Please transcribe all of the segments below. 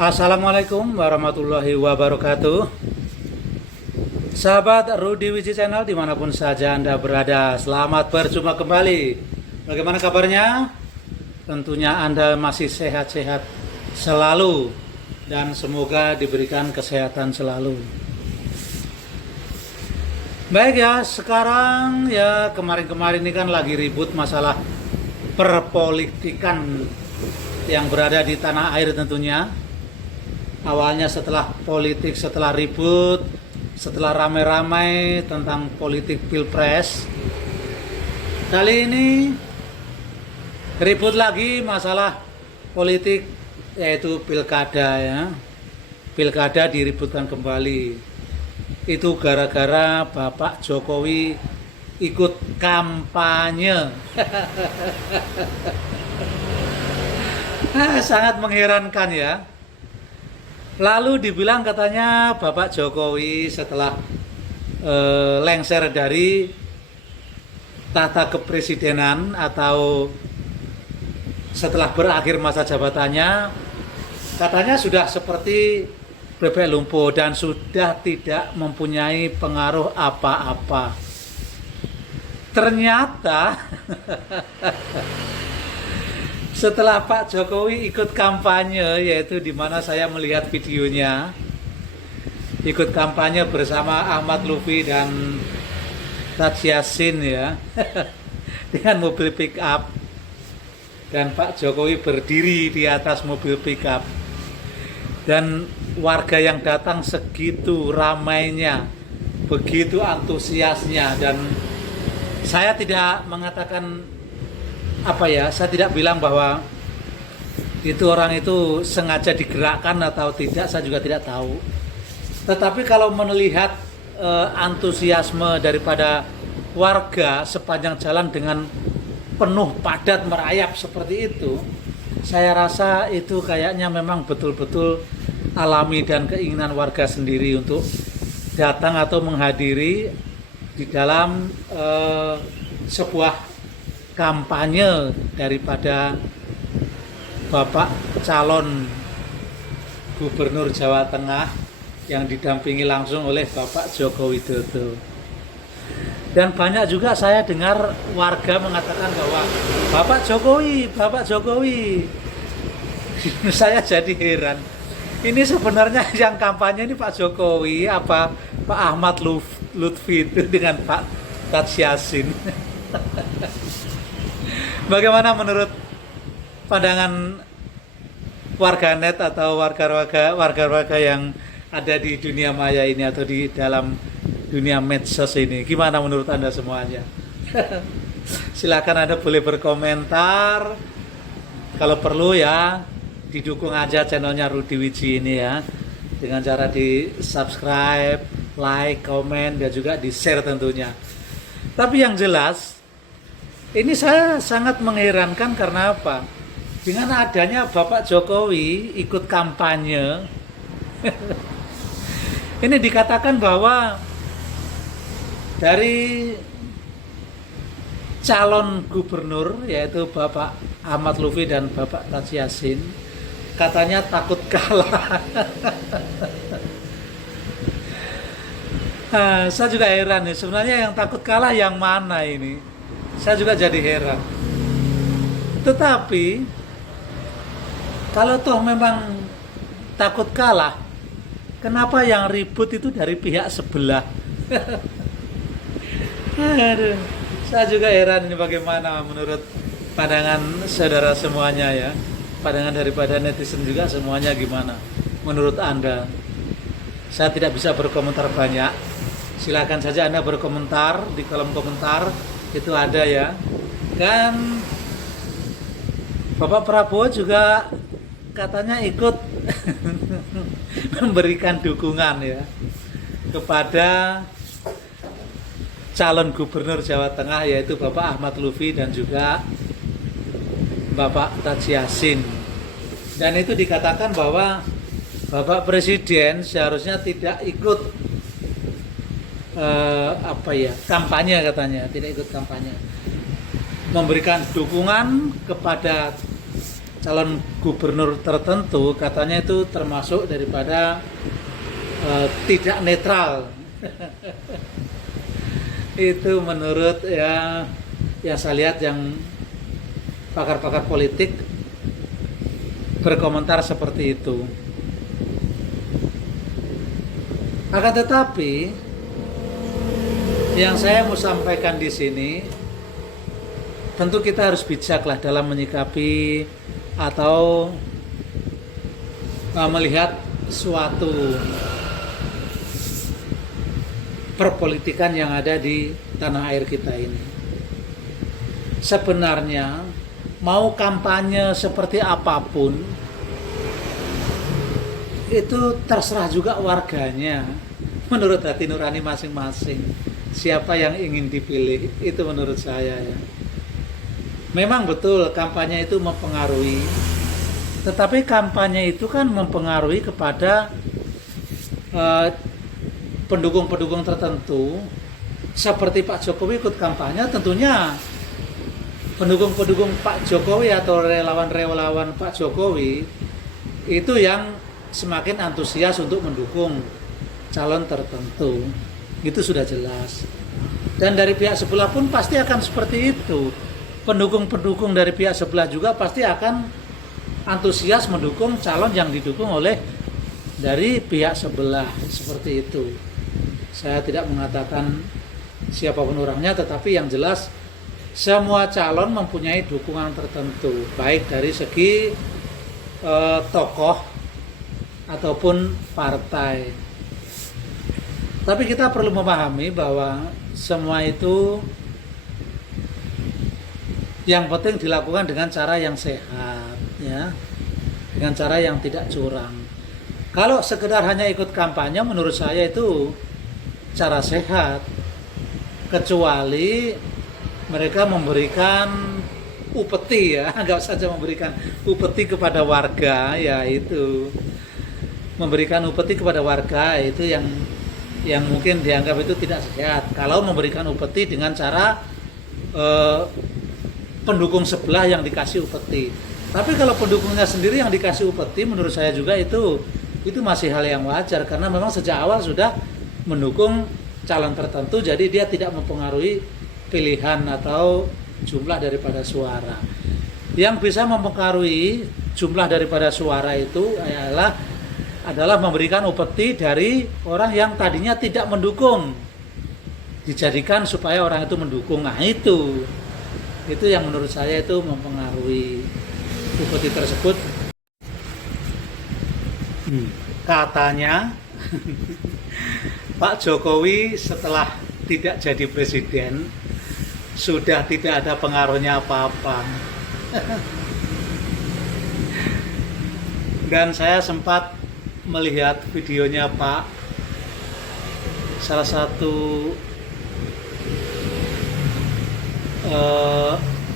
Assalamualaikum warahmatullahi wabarakatuh. Sahabat Rudy Wiji Channel dimanapun saja Anda berada, selamat berjumpa kembali. Bagaimana kabarnya? Tentunya Anda masih sehat-sehat selalu dan semoga diberikan kesehatan selalu. Baik ya, sekarang ya kemarin-kemarin ini kan lagi ribut masalah perpolitikan yang berada di tanah air tentunya. Awalnya setelah politik, setelah ribut, setelah ramai-ramai tentang politik pilpres, kali ini ribut lagi masalah politik yaitu pilkada ya. Pilkada diributkan kembali. Itu gara-gara Bapak Jokowi ikut kampanye. Sangat mengherankan ya. Lalu dibilang katanya Bapak Jokowi setelah lengser dari tahta kepresidenan atau setelah berakhir masa jabatannya, katanya sudah seperti bebek lumpuh dan sudah tidak mempunyai pengaruh apa-apa. Ternyata setelah Pak Jokowi ikut kampanye, yaitu di mana saya melihat videonya, ikut kampanye bersama Ahmad Lutfi dan Taj Yassin ya, dengan mobil pick up, dan Pak Jokowi berdiri di atas mobil pick up, dan warga yang datang segitu ramainya, begitu antusiasnya, dan saya tidak mengatakan saya tidak bilang bahwa itu orang itu sengaja digerakkan atau tidak, saya juga tidak tahu. Tetapi kalau melihat antusiasme daripada warga sepanjang jalan dengan penuh padat merayap seperti itu, saya rasa itu kayaknya memang betul-betul alami dan keinginan warga sendiri untuk datang atau menghadiri di dalam sebuah kampanye daripada Bapak calon Gubernur Jawa Tengah yang didampingi langsung oleh Bapak Joko Widodo. Dan banyak juga saya dengar warga mengatakan bahwa Bapak Jokowi. Saya jadi heran. Ini sebenarnya yang kampanye ini Pak Jokowi apa Pak Ahmad Lutfi itu dengan Pak Taj Yassin. Bagaimana menurut pandangan warganet atau warga-warga yang ada di dunia maya ini atau di dalam dunia medsos ini? Gimana menurut Anda semuanya? Silakan Anda boleh berkomentar. Kalau perlu ya didukung aja channelnya Rudy Wiji ini ya, dengan cara di subscribe, like, komen, dan juga di share tentunya. Tapi yang jelas ini saya sangat mengherankan karena apa? Dengan adanya Bapak Jokowi ikut kampanye, ini dikatakan bahwa dari calon gubernur yaitu Bapak Ahmad Lutfi dan Bapak Taj Yassin katanya takut kalah. Saya juga heran nih, sebenarnya yang takut kalah yang mana ini? Saya juga jadi heran. Tetapi kalau toh memang takut kalah, kenapa yang ribut itu dari pihak sebelah? Aduh, saya juga heran ini bagaimana menurut pandangan saudara semuanya ya. Pandangan daripada netizen juga semuanya gimana menurut Anda? Saya tidak bisa berkomentar banyak. Silakan saja Anda berkomentar di kolom komentar. Itu ada ya. Dan Bapak Prabowo juga katanya ikut memberikan dukungan ya kepada calon gubernur Jawa Tengah yaitu Bapak Ahmad Lutfi dan juga Bapak Taj Yassin. Dan itu dikatakan bahwa Bapak Presiden seharusnya tidak ikut kampanye, katanya tidak ikut kampanye, memberikan dukungan kepada calon gubernur tertentu, katanya itu termasuk daripada tidak netral. Itu menurut ya yang saya lihat, yang pakar-pakar politik berkomentar seperti itu. Akan tetapi yang saya mau sampaikan di sini, tentu kita harus bijaklah dalam menyikapi atau melihat suatu perpolitikan yang ada di tanah air kita ini. Sebenarnya mau kampanye seperti apapun itu terserah juga warganya, menurut hati nurani masing-masing siapa yang ingin dipilih. Itu menurut saya ya. Memang betul kampanye itu mempengaruhi, tetapi kampanye itu kan mempengaruhi kepada pendukung-pendukung tertentu. Seperti Pak Jokowi ikut kampanye, tentunya pendukung-pendukung Pak Jokowi atau relawan-relawan Pak Jokowi itu yang semakin antusias untuk mendukung calon tertentu. Itu sudah jelas. Dan dari pihak sebelah pun pasti akan seperti itu. Pendukung-pendukung dari pihak sebelah juga pasti akan antusias mendukung calon yang didukung oleh dari pihak sebelah, seperti itu. Saya tidak mengatakan siapapun orangnya, tetapi yang jelas semua calon mempunyai dukungan tertentu, baik dari segi tokoh ataupun partai. Tapi kita perlu memahami bahwa semua itu yang penting dilakukan dengan cara yang sehat, ya, dengan cara yang tidak curang. Kalau sekedar hanya ikut kampanye, menurut saya itu cara sehat, kecuali mereka memberikan upeti, ya, nggak saja memberikan upeti kepada warga, ya, itu memberikan upeti kepada warga itu yang mungkin dianggap itu tidak sehat. Kalau memberikan upeti dengan cara pendukung sebelah yang dikasih upeti. Tapi kalau pendukungnya sendiri yang dikasih upeti, menurut saya juga itu masih hal yang wajar, karena memang sejak awal sudah mendukung calon tertentu, jadi dia tidak mempengaruhi pilihan atau jumlah daripada suara. Yang bisa mempengaruhi jumlah daripada suara itu adalah memberikan upeti dari orang yang tadinya tidak mendukung, dijadikan supaya orang itu mendukung. Nah, itu yang menurut saya itu mempengaruhi upeti tersebut. Katanya Pak Jokowi setelah tidak jadi presiden sudah tidak ada pengaruhnya apa-apa. Dan saya sempat melihat videonya Pak, salah satu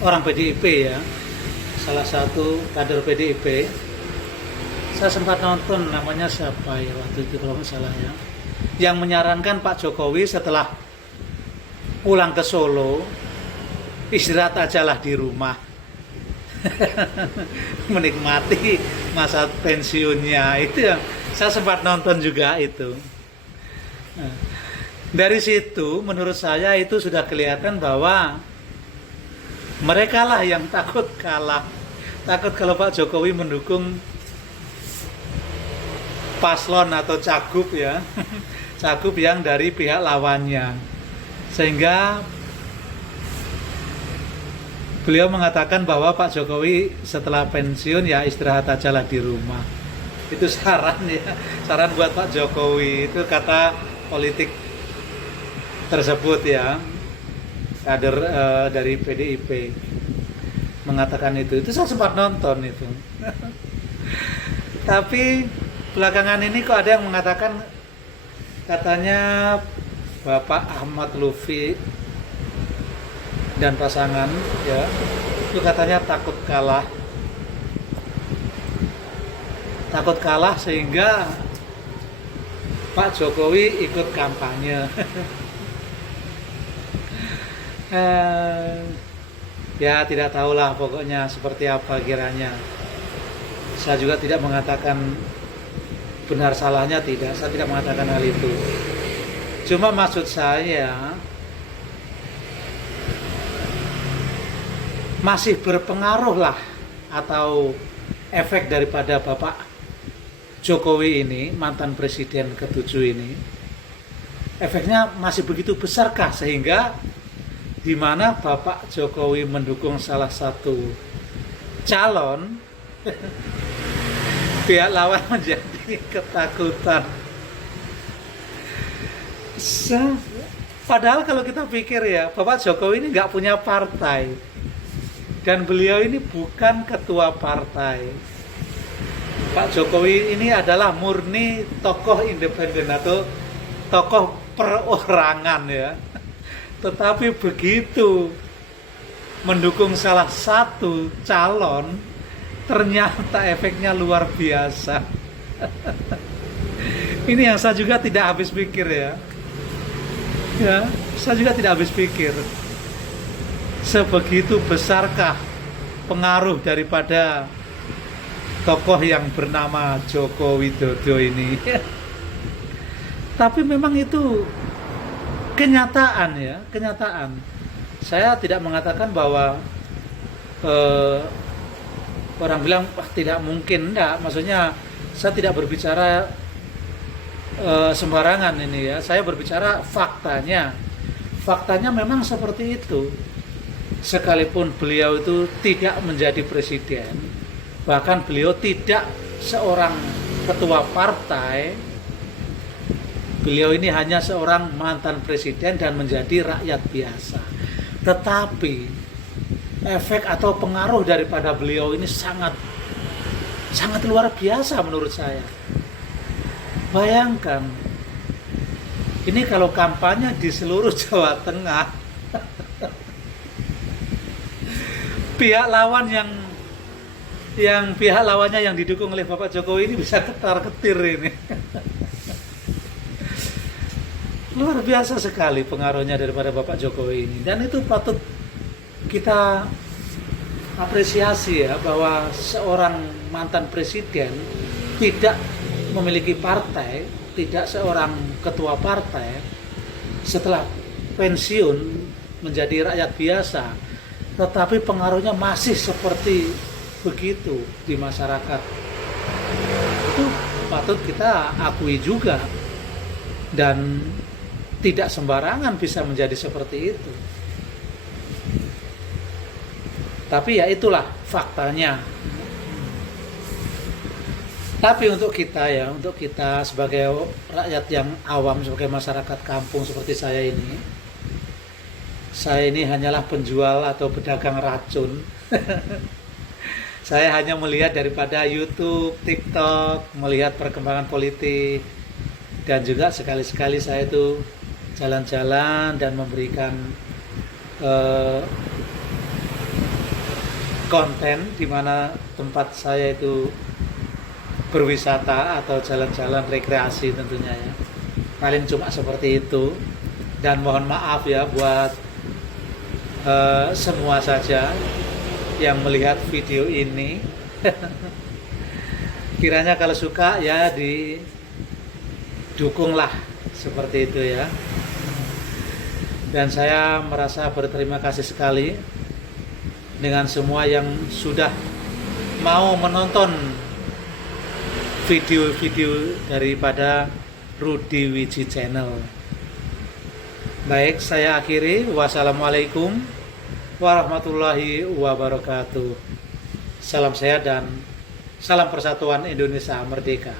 orang PDIP, ya, salah satu kader PDIP. Saya sempat nonton, namanya siapa ya waktu itu kalau nggak salah, ya, yang menyarankan Pak Jokowi setelah pulang ke Solo istirahat ajalah di rumah. Menikmati masa pensiunnya. Itu yang saya sempat nonton juga itu. Nah, dari situ menurut saya itu sudah kelihatan bahwa mereka lah yang takut kalah, takut kalau Pak Jokowi mendukung paslon atau cagup, ya, cagup yang dari pihak lawannya, sehingga beliau mengatakan bahwa Pak Jokowi setelah pensiun ya istirahat ajalah di rumah. Itu saran, ya, saran buat Pak Jokowi, itu kata politik tersebut, ya, kader dari PDIP mengatakan itu saya sempat nonton itu. Tapi belakangan ini kok ada yang mengatakan, katanya Bapak Ahmad Lutfi dan pasangan, ya, itu katanya takut kalah sehingga Pak Jokowi ikut kampanye. Ya tidak tahulah pokoknya seperti apa kiranya. Saya juga tidak mengatakan benar salahnya, tidak. Saya tidak mengatakan hal itu. Cuma maksud saya masih berpengaruh lah, atau efek daripada Bapak Jokowi ini, mantan presiden ke-7 ini, efeknya masih begitu besarkah sehingga di mana Bapak Jokowi mendukung salah satu calon, pihak lawan menjadi ketakutan. Padahal kalau kita pikir ya, Bapak Jokowi ini nggak punya partai. Dan beliau ini bukan ketua partai. Pak Jokowi ini adalah murni tokoh independen atau tokoh perorangan ya. Tetapi begitu mendukung salah satu calon, ternyata efeknya luar biasa. Ini yang saya juga tidak habis pikir ya. Ya, saya juga tidak habis pikir. Sebegitu besarkah pengaruh daripada tokoh yang bernama Joko Widodo ini? Tapi memang itu kenyataan ya, kenyataan. Saya tidak mengatakan bahwa orang bilang tidak mungkin, enggak. Maksudnya saya tidak berbicara sembarangan ini ya. Saya berbicara faktanya. Faktanya memang seperti itu. Sekalipun beliau itu tidak menjadi presiden, bahkan beliau tidak seorang ketua partai, beliau ini hanya seorang mantan presiden dan menjadi rakyat biasa. Tetapi efek atau pengaruh daripada beliau ini sangat luar biasa menurut saya. Bayangkan, ini kalau kampanye di seluruh Jawa Tengah, pihak lawan yang pihak lawannya yang didukung oleh Bapak Jokowi ini bisa ketar-ketir ini. Luar biasa sekali pengaruhnya daripada Bapak Jokowi ini, dan itu patut kita apresiasi ya, bahwa seorang mantan presiden tidak memiliki partai, tidak seorang ketua partai, setelah pensiun menjadi rakyat biasa, tetapi pengaruhnya masih seperti begitu di masyarakat. Itu patut kita akui juga, dan tidak sembarangan bisa menjadi seperti itu. Tapi ya itulah faktanya. Tapi untuk kita ya, untuk kita sebagai rakyat yang awam, sebagai masyarakat kampung seperti saya ini hanyalah penjual atau pedagang racun. Saya hanya melihat daripada YouTube, TikTok, melihat perkembangan politik, dan juga sekali-sekali saya itu jalan-jalan dan memberikan konten di mana tempat saya itu berwisata atau jalan-jalan rekreasi tentunya ya. Paling cuma seperti itu. Dan mohon maaf ya buat semua saja yang melihat video ini. Kiranya kalau suka ya didukunglah seperti itu ya. Dan saya merasa berterima kasih sekali dengan semua yang sudah mau menonton video-video daripada Rudy Wiji Channel. Baik, saya akhiri. Wassalamualaikum warahmatullahi wabarakatuh. Salam sehat dan salam persatuan Indonesia Merdeka.